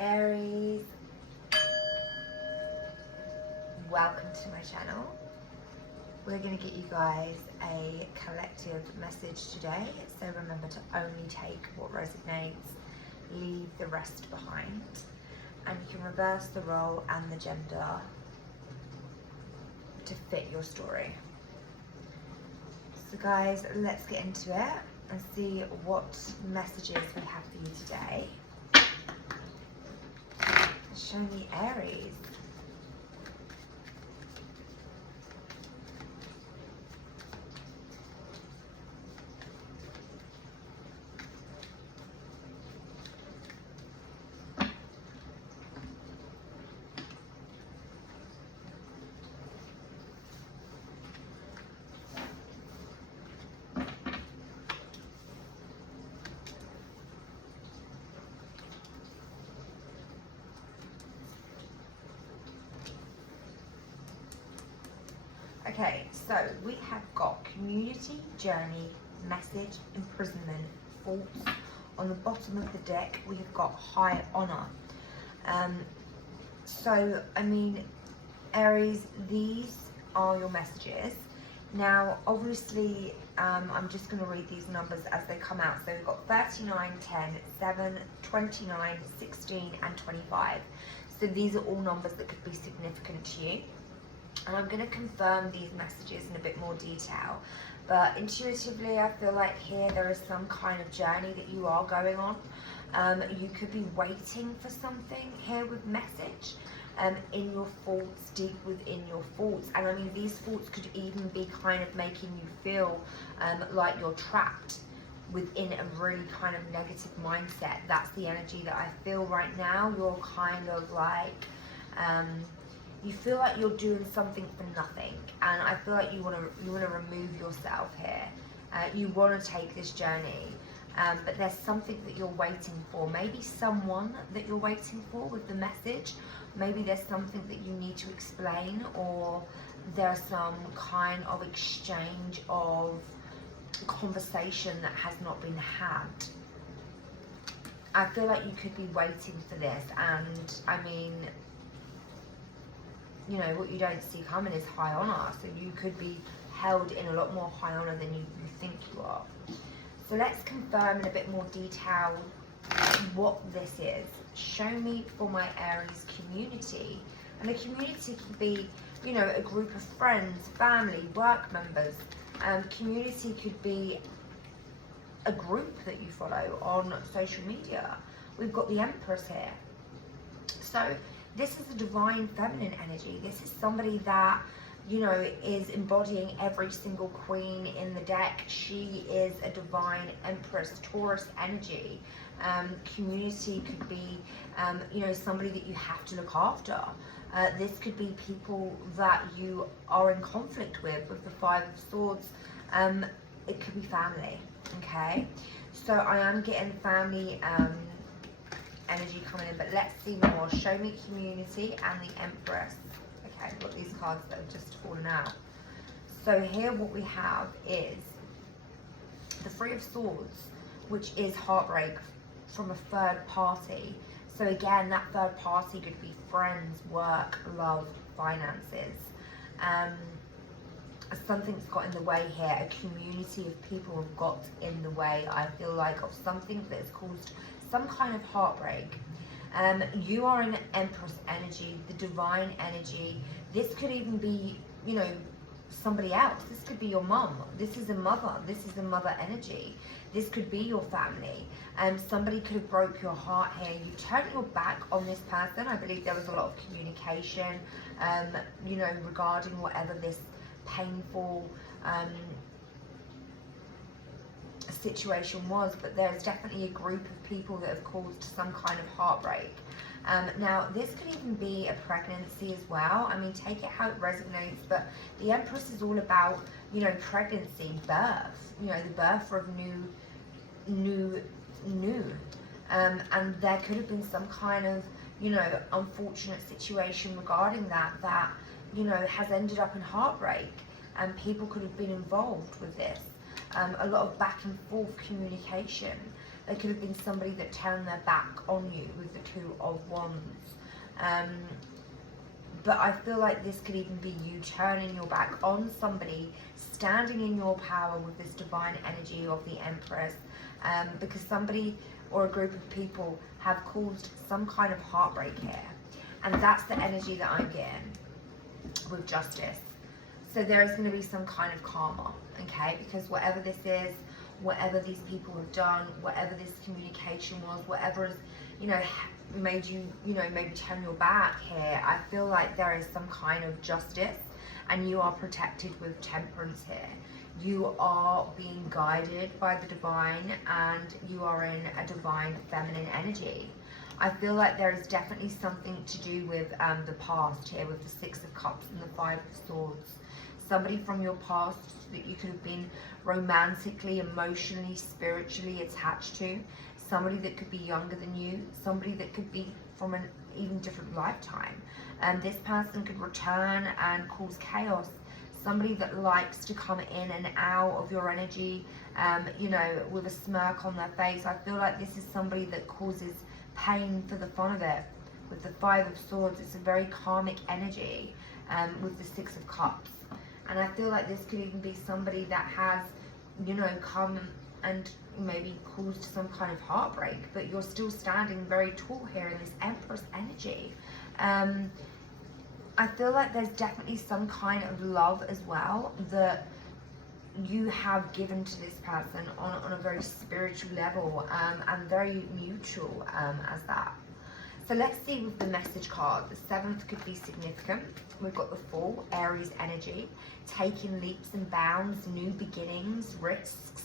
Aries, welcome to my channel. We're going to get you guys a collective message today, so remember to only take what resonates, leave the rest behind, and you can reverse the role and the gender to fit your story. So guys, let's get into it and see what messages we have for you today. Show me Aries. Okay, so we have got community, journey, message, imprisonment, faults. On the bottom of the deck, we have got high honor. So, I mean, Aries, these are your messages. Now, obviously, I'm just going to read these numbers as they come out. So we've got 39, 10, 7, 29, 16, and 25. So these are all numbers that could be significant to you. And I'm going to confirm these messages in a bit more detail, but intuitively I feel like here there is some kind of journey that you are going on. You could be waiting for something here with message in your thoughts, deep within your thoughts. And I mean, these thoughts could even be kind of making you feel like you're trapped within a really kind of negative mindset. That's the energy that I feel right now. You're kind of like you feel like you're doing something for nothing, and I feel like you want to remove yourself here. You want to take this journey, but there's something that you're waiting for. Maybe someone that you're waiting for with the message. Maybe there's something that you need to explain, or there's some kind of exchange of conversation that has not been had. I feel like you could be waiting for this, and I mean, you know, what you don't see coming is high honor. So you could be held in a lot more high honor than you think you are. So let's confirm in a bit more detail what this is. Show me for my Aries community. And the community could be, you know, a group of friends, family, work members. Community could be a group that you follow on social media. We've got the Empress here. So this is a divine feminine energy. This is somebody that, you know, is embodying every single queen in the deck. She is a divine Empress, Taurus energy. Community could be, you know, somebody that you have to look after. This could be people that you are in conflict with the Five of Swords. It could be family, okay? So I am getting family energy coming in, but let's see more. Show me community and the Empress. Okay, I've got these cards that have just fallen out. So here what we have is the Three of Swords, which is heartbreak from a third party. So again, that third party could be friends, work, love, finances. Something's got in the way here. A community of people have got in the way, I feel like, of something that has caused some kind of heartbreak. You are an Empress energy, the divine energy. This could even be, you know, somebody else. This could be your mum. This is a mother. This is a mother energy. This could be your family. Somebody could have broke your heart here. You turned your back on this person. I believe there was a lot of communication, you know, regarding whatever this painful situation was, but there's definitely a group of people that have caused some kind of heartbreak. Now this could even be a pregnancy as well. I mean, take it how it resonates, but the Empress is all about, you know, pregnancy, birth, you know, the birth of new and there could have been some kind of, you know, unfortunate situation regarding that you know, has ended up in heartbreak, and people could have been involved with this. A lot of back and forth communication. There could have been somebody that turned their back on you with the Two of Wands. But I feel like this could even be you turning your back on somebody, standing in your power with this divine energy of the Empress, because somebody or a group of people have caused some kind of heartbreak here. And that's the energy that I'm getting with Justice. So there is going to be some kind of karma, okay? Because whatever this is, whatever these people have done, whatever this communication was, whatever has, you know, made you, you know, maybe turn your back here, I feel like there is some kind of justice, and you are protected with Temperance here. You are being guided by the divine, and you are in a divine feminine energy. I feel like there is definitely something to do with the past here, with the Six of Cups and the Five of Swords. Somebody from your past that you could have been romantically, emotionally, spiritually attached to. Somebody that could be younger than you. Somebody that could be from an even different lifetime. And this person could return and cause chaos. Somebody that likes to come in and out of your energy, you know, with a smirk on their face. I feel like this is somebody that causes pain for the fun of it. With the Five of Swords, it's a very karmic energy, with the Six of Cups. And I feel like this could even be somebody that has, you know, come and maybe caused some kind of heartbreak, but you're still standing very tall here in this Empress energy. I feel like there's definitely some kind of love as well that you have given to this person on a very spiritual level, and very mutual as that. So let's see with the message card. The 7th could be significant. We've got the Fool, Aries energy, taking leaps and bounds, new beginnings, risks.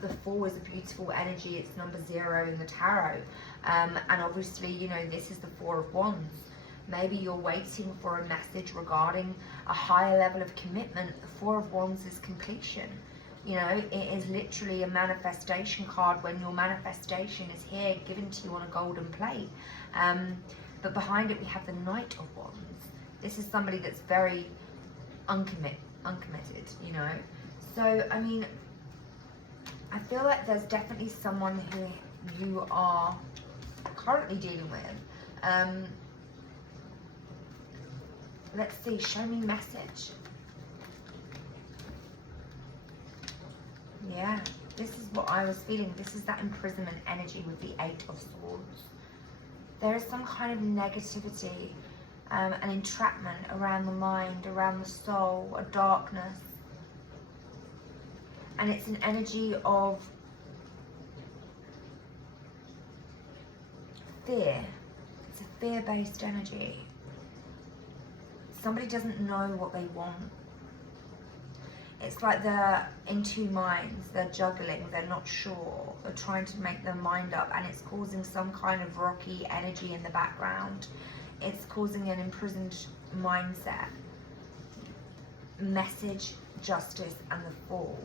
The Fool is a beautiful energy. It's number 0 in the tarot. And obviously, you know, this is the Four of Wands. Maybe you're waiting for a message regarding a higher level of commitment. The Four of Wands is completion. You know, it is literally a manifestation card when your manifestation is here, given to you on a golden plate. But behind it, we have the Knight of Wands. This is somebody that's very uncommitted, you know. So, I mean, I feel like there's definitely someone who you are currently dealing with. Let's see, show me message. Yeah, this is what I was feeling. This is that imprisonment energy with the 8 of Swords. There is some kind of negativity, an entrapment around the mind, around the soul, a darkness. And it's an energy of fear. It's a fear-based energy. Somebody doesn't know what they want. It's like they're in two minds, they're juggling, they're not sure, they're trying to make their mind up, and it's causing some kind of rocky energy in the background. It's causing an imprisoned mindset. Message, Justice, and the Fool.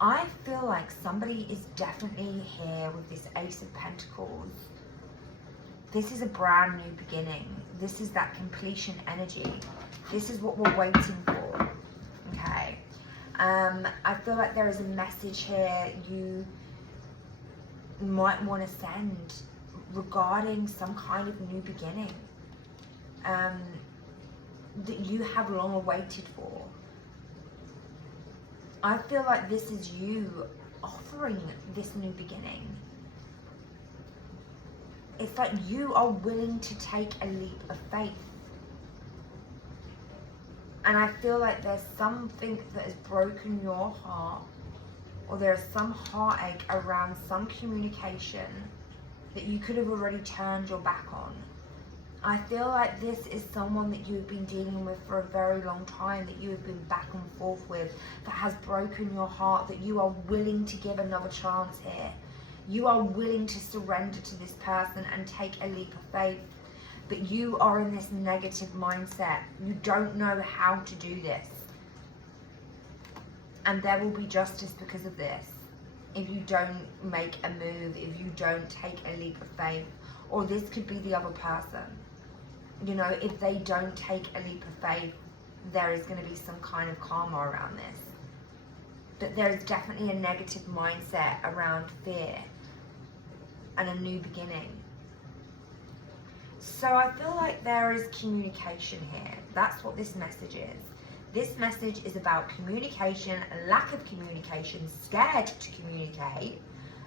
I feel like somebody is definitely here with this Ace of Pentacles. This is a brand new beginning. This is that completion energy. This is what we're waiting for, okay? I feel like there is a message here you might want to send regarding some kind of new beginning that you have long awaited for. I feel like this is you offering this new beginning. It's like you are willing to take a leap of faith. And I feel like there's something that has broken your heart, or there's some heartache around some communication that you could have already turned your back on. I feel like this is someone that you've been dealing with for a very long time, that you have been back and forth with, that has broken your heart, that you are willing to give another chance here. You are willing to surrender to this person and take a leap of faith. But you are in this negative mindset. You don't know how to do this. And there will be justice because of this. If you don't make a move, if you don't take a leap of faith. Or this could be the other person. You know, if they don't take a leap of faith, there is going to be some kind of karma around this. but there is definitely a negative mindset around fear and a new beginning. So I feel like there is communication here. That's what this message is. This message is about communication, lack of communication, scared to communicate,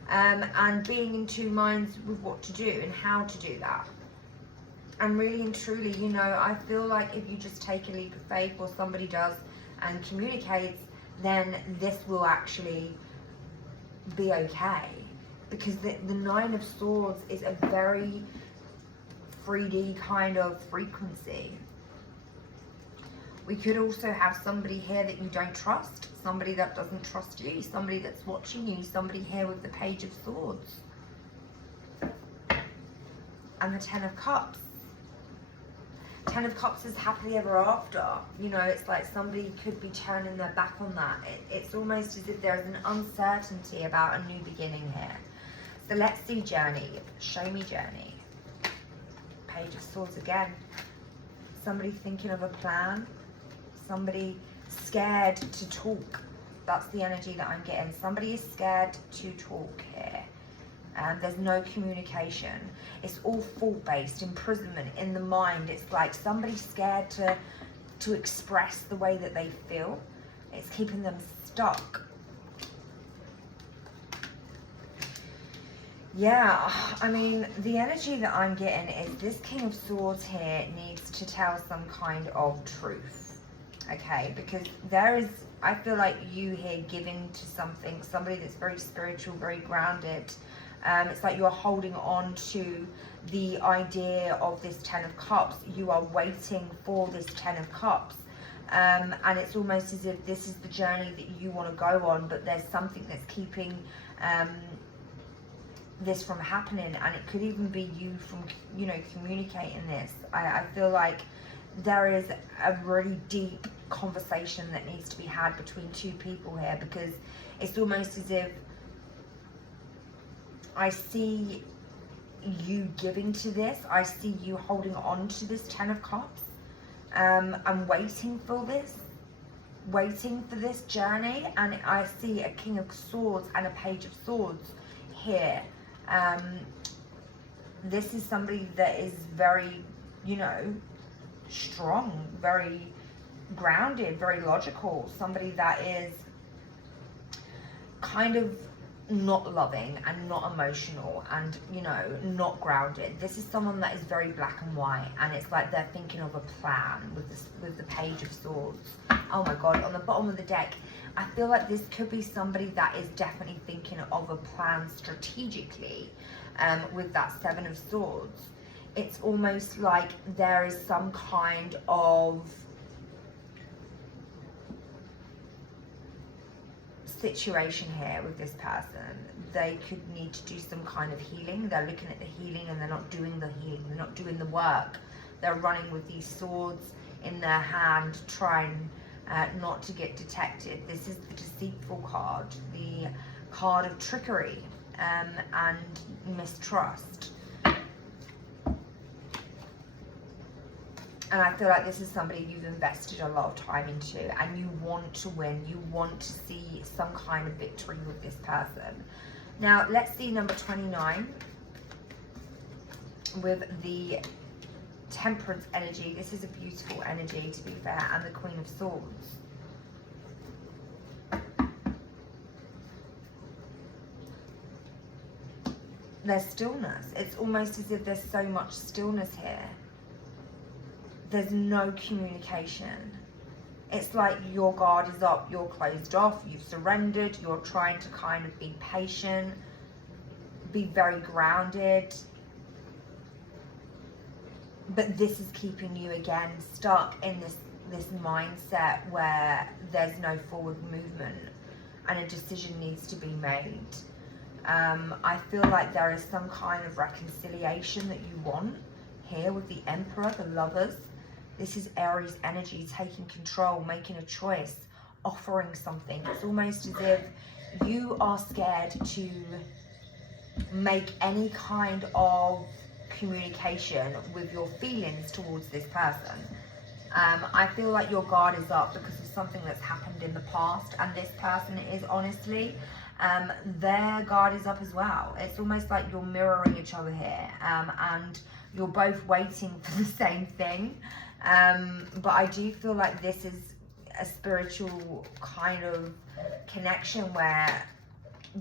and being in two minds with what to do and how to do that. And really and truly, you know, I feel like if you just take a leap of faith, or somebody does and communicates, then this will actually be okay. Because the Nine of Swords is a very 3D kind of frequency. We could also have somebody here that you don't trust, somebody that doesn't trust you, somebody that's watching you, somebody here with the Page of Swords. And the Ten of Cups. Ten of Cups is happily ever after. You know, it's like somebody could be turning their back on that. It's almost as if there's an uncertainty about a new beginning here. So let's see journey. Show me journey. Page of Swords again. Somebody thinking of a plan. Somebody scared to talk. That's the energy that I'm getting. Somebody is scared to talk here. There's no communication. It's all fault-based, imprisonment in the mind. It's like somebody's scared to express the way that they feel. It's keeping them stuck. Yeah, I mean, the energy that I'm getting is this King of Swords here needs to tell some kind of truth, okay? Because there is, I feel like you here giving to something, somebody that's very spiritual, very grounded. It's like you're holding on to the idea of this Ten of Cups. You are waiting for this Ten of Cups. And it's almost as if this is the journey that you want to go on, but there's something that's keeping this from happening, and it could even be you from, you know, communicating this. I feel like there is a really deep conversation that needs to be had between two people here, because it's almost as if I see you giving to this. I see you holding on to this Ten of Cups. I'm waiting for this journey, and I see a King of Swords and a Page of Swords here. This is somebody that is very, you know, strong, very grounded, very logical, somebody that is kind of not loving and not emotional and, you know, not grounded. This is someone that is very black and white, and it's like they're thinking of a plan with this, with the Page of Swords. Oh my God, on the bottom of the deck, I feel like this could be somebody that is definitely thinking of a plan strategically, with that Seven of Swords. It's almost like there is some kind of situation here with this person. They could need to do some kind of healing. They're looking at the healing and they're not doing the healing. They're not doing the work. They're running with these swords in their hand, trying not to get detected. This is the deceitful card, the card of trickery and mistrust. And I feel like this is somebody you've invested a lot of time into, and you want to win. You want to see some kind of victory with this person. Now, let's see number 29 with the Temperance energy. This is a beautiful energy, to be fair, and the Queen of Swords. There's stillness. It's almost as if there's so much stillness here. There's no communication. It's like your guard is up, you're closed off, you've surrendered, you're trying to kind of be patient, be very grounded. But this is keeping you again stuck in this mindset where there's no forward movement and a decision needs to be made. I feel like there is some kind of reconciliation that you want here with the Emperor, the Lovers. This is Aries energy, taking control, making a choice, offering something. It's almost as if you are scared to make any kind of communication with your feelings towards this person. I feel like your guard is up because of something that's happened in the past, and this person is honestly, their guard is up as well. It's almost like you're mirroring each other here, and you're both waiting for the same thing. But I do feel like this is a spiritual kind of connection where,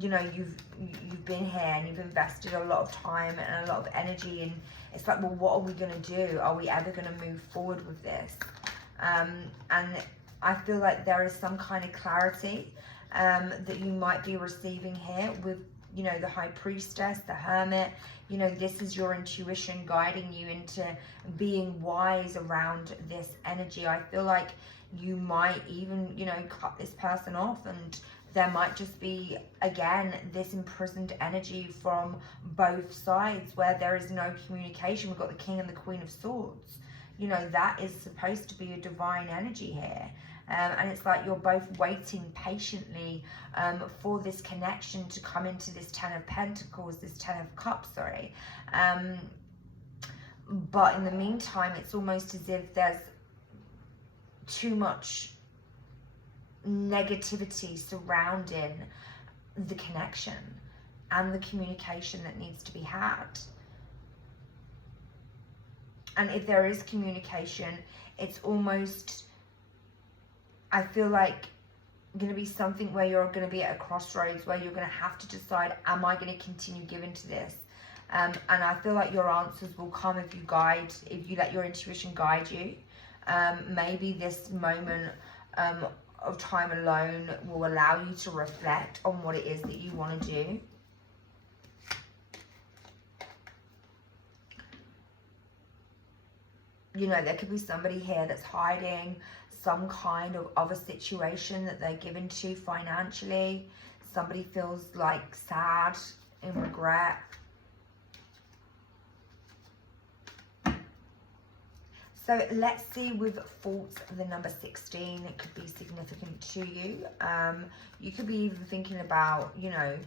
you know, you've been here and you've invested a lot of time and a lot of energy, and it's like, well, what are we going to do? Are we ever going to move forward with this? And I feel like there is some kind of clarity that you might be receiving here with, you know, the High Priestess, the Hermit. You know, this is your intuition guiding you into being wise around this energy. I feel like you might even, you know, cut this person off, and there might just be, again, this imprisoned energy from both sides where there is no communication. We've got the King and the Queen of Swords. You know, that is supposed to be a divine energy here. And it's like you're both waiting patiently for this connection to come into this Ten of Pentacles, this Ten of Cups, sorry. But in the meantime, it's almost as if there's too much negativity surrounding the connection and the communication that needs to be had. And if there is communication, it's almost, I feel like, going to be something where you're going to be at a crossroads where you're going to have to decide, am I going to continue giving to this? And I feel like your answers will come if you let your intuition guide you. Maybe this moment of time alone will allow you to reflect on what it is that you want to do. You know, there could be somebody here that's hiding some kind of other situation that they're given to financially. Somebody feels like sad, in regret. So let's see with faults, the number 16, it could be significant to you. You could be even thinking about, you know,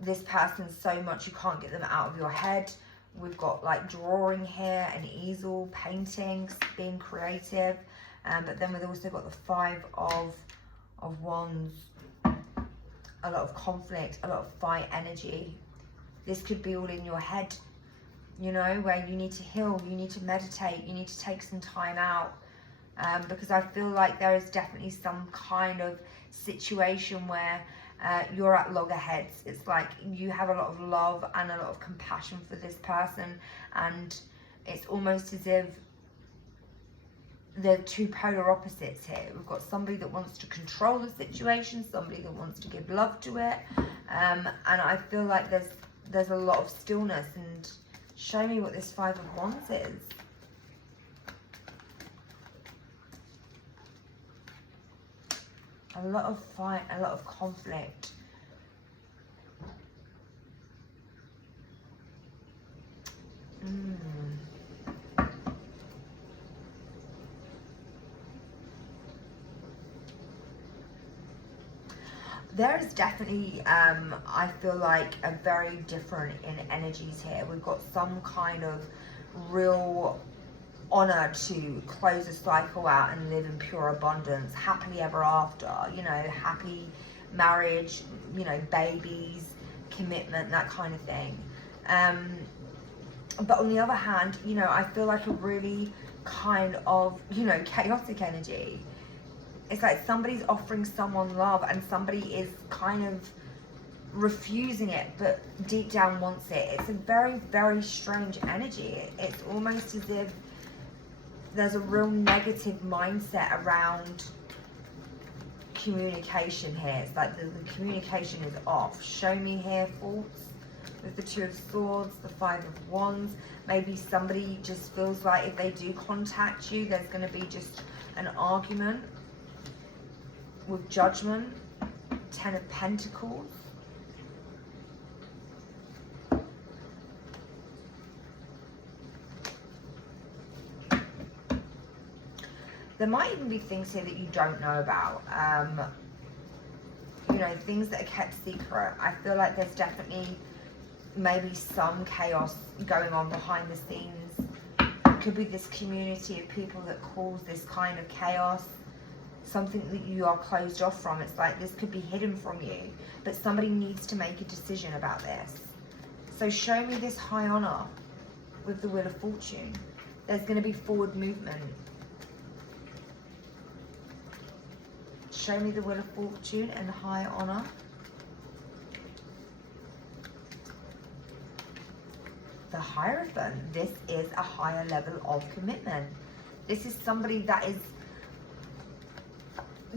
this person so much you can't get them out of your head. We've got like drawing here, an easel, paintings, being creative. But then we've also got the 5 of Wands, a lot of conflict, a lot of fight energy. This could be all in your head, you know, where you need to heal, you need to meditate, you need to take some time out. Because I feel like there is definitely some kind of situation where you're at loggerheads. It's like you have a lot of love and a lot of compassion for this person, and it's almost as if they're two polar opposites here. We've got somebody that wants to control the situation, somebody that wants to give love to it, and I feel like there's a lot of stillness. And show me what this 5 of Wands is. A lot of fight, a lot of conflict. There is definitely, I feel like, a very different in energies here. We've got some kind of real honor to close a cycle out and live in pure abundance, happily ever after, you know, happy marriage, you know, babies, commitment, that kind of thing. But on the other hand, you know, I feel like a really kind of, you know, chaotic energy. It's like somebody's offering someone love and somebody is kind of refusing it, but deep down wants it. It's a very, very strange energy. It's almost as if there's a real negative mindset around communication here. It's like the communication is off. Show me here faults with the 2 of Swords, the 5 of Wands. Maybe somebody just feels like if they do contact you, there's going to be just an argument. With Judgment, 10 of Pentacles. There might even be things here that you don't know about. You know, things that are kept secret. I feel like there's definitely maybe some chaos going on behind the scenes. could be this community of people that cause this kind of chaos, something that you are closed off from. It's like this could be hidden from you, but somebody needs to make a decision about this. So show me this high honor with the Wheel of Fortune. There's going to be forward movement. Show me the Wheel of Fortune and high honor. The Hierophant. This is a higher level of commitment. This is somebody that is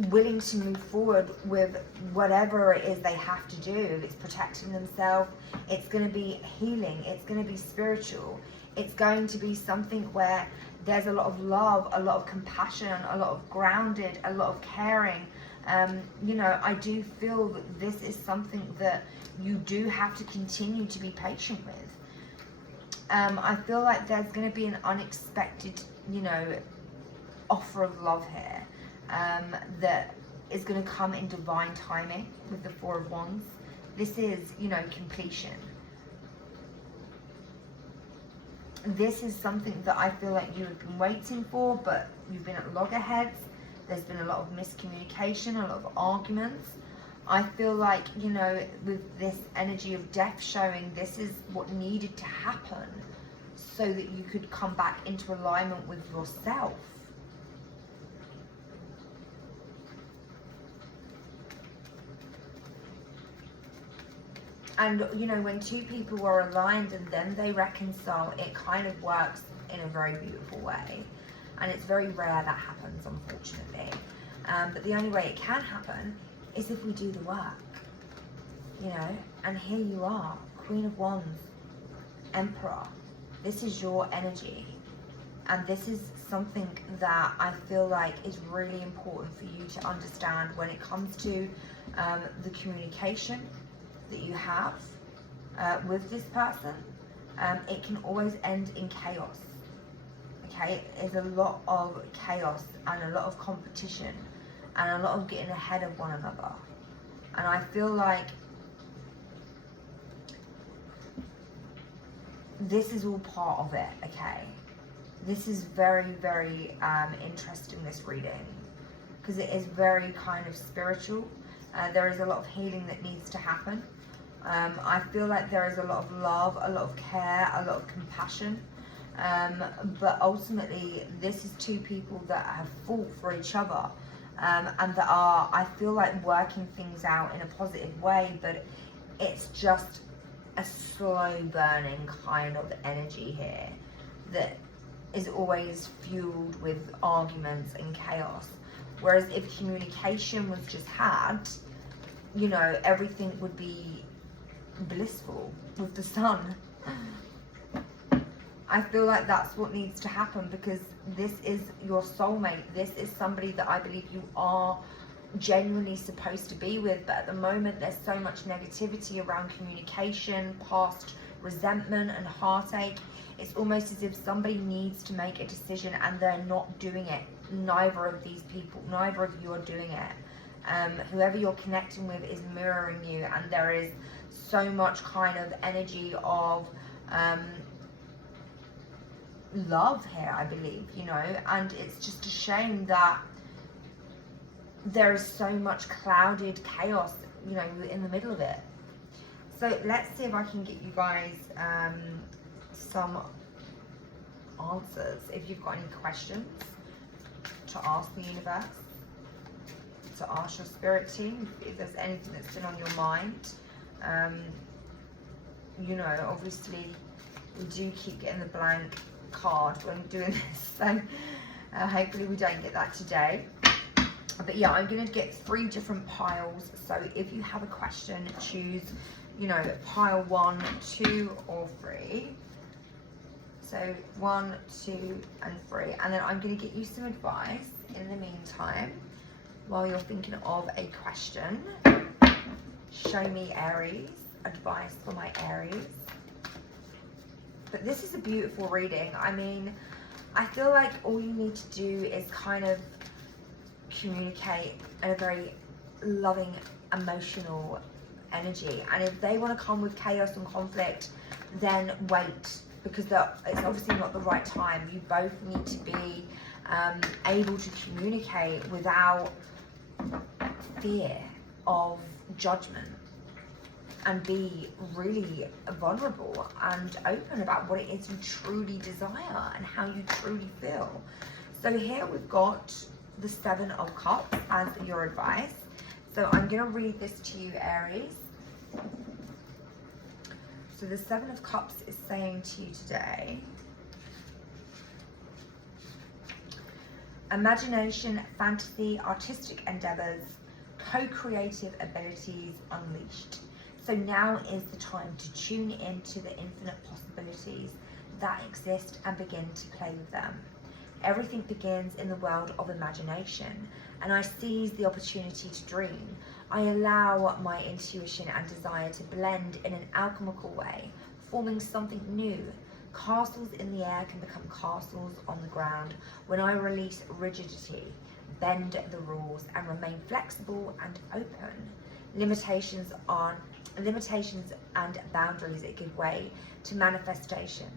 willing to move forward with whatever it is they have to do. It's protecting themselves. It's going to be healing. It's going to be spiritual. It's going to be something where there's a lot of love, a lot of compassion, a lot of grounded, a lot of caring. You know, I do feel that this is something that you do have to continue to be patient with. I feel like there's going to be an unexpected, you know, offer of love here that is going to come in divine timing with the Four of Wands. This is, you know, completion. This is something that I feel like you have been waiting for, but you've been at loggerheads. There's been a lot of miscommunication, a lot of arguments. I feel like, you know, with this energy of death showing, this is what needed to happen so that you could come back into alignment with yourself. And, you know, when two people are aligned and then they reconcile, it kind of works in a very beautiful way. And it's very rare that happens, unfortunately. But the only way it can happen is if we do the work, you know. And here you are, Queen of Wands, Emperor. This is your energy. And this is something that I feel like is really important for you to understand when it comes to the communication that you have with this person. It can always end in chaos. Okay, there's a lot of chaos and a lot of competition and a lot of getting ahead of one another. And I feel like this is all part of it, okay? This is very, very interesting, this reading, because it is very kind of spiritual. There is a lot of healing that needs to happen. I feel like there is a lot of love, a lot of care, a lot of compassion. But ultimately, this is two people that have fought for each other and that are, I feel like, working things out in a positive way, but it's just a slow burning kind of energy here that is always fueled with arguments and chaos. Whereas if communication was just had, you know, everything would be blissful with the sun. I feel like that's what needs to happen, because this is your soulmate. This is somebody that I believe you are genuinely supposed to be with, but at the moment there's so much negativity around communication, past resentment and heartache. It's almost as if somebody needs to make a decision and they're not doing it. Neither of these people, neither of you are doing it. Whoever you're connecting with is mirroring you, and there is so much kind of energy of love here, I believe, you know. And it's just a shame that there is so much clouded chaos, you know, in the middle of it. So let's see if I can get you guys some answers. If you've got any questions to ask the universe, to ask your spirit team, if there's anything that's been on your mind. You know, obviously we do keep getting the blank card when doing this, so hopefully we don't get that today. But yeah, I'm going to get 3 different piles, so if you have a question, choose, you know, pile 1, 2 or 3. So 1, 2 and 3, and then I'm going to get you some advice in the meantime while you're thinking of a question. Show me Aries, advice for my Aries. But this is a beautiful reading. I mean, I feel like all you need to do is kind of communicate in a very loving, emotional energy. And if they want to come with chaos and conflict, then wait. because it's obviously not the right time. You both need to be able to communicate without fear of judgment, and be really vulnerable and open about what it is you truly desire and how you truly feel. So here we've got the 7 of Cups as your advice. So I'm going to read this to you, Aries. So the 7 of Cups is saying to you today, imagination, fantasy, artistic endeavors, co-creative abilities unleashed. So now is the time to tune into the infinite possibilities that exist and begin to play with them. Everything begins in the world of imagination, and I seize the opportunity to dream. I allow my intuition and desire to blend in an alchemical way, forming something new. Castles in the air can become castles on the ground when I release rigidity, bend the rules, and remain flexible and open. Limitations and boundaries give way to manifestation.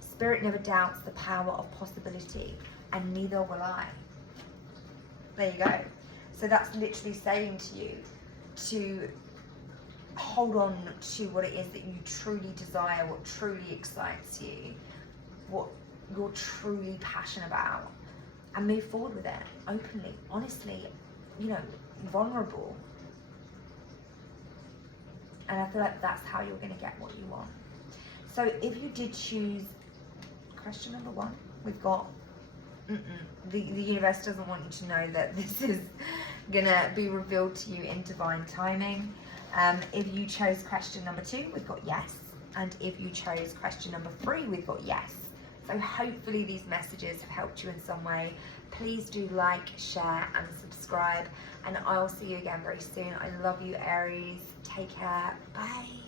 Spirit never doubts the power of possibility, and neither will I. There you go. So that's literally saying to you to hold on to what it is that you truly desire, what truly excites you, what you're truly passionate about, and move forward with it openly, honestly, vulnerable. And I feel like that's how you're going to get what you want. So if you did choose question number 1, we've got the universe doesn't want you to know that this is going to be revealed to you in divine timing. If you chose question number 2, we've got yes. And if you chose question number 3, we've got yes. So hopefully these messages have helped you in some way. Please do like, share, and subscribe. And I'll see you again very soon. I love you, Aries. Take care. Bye.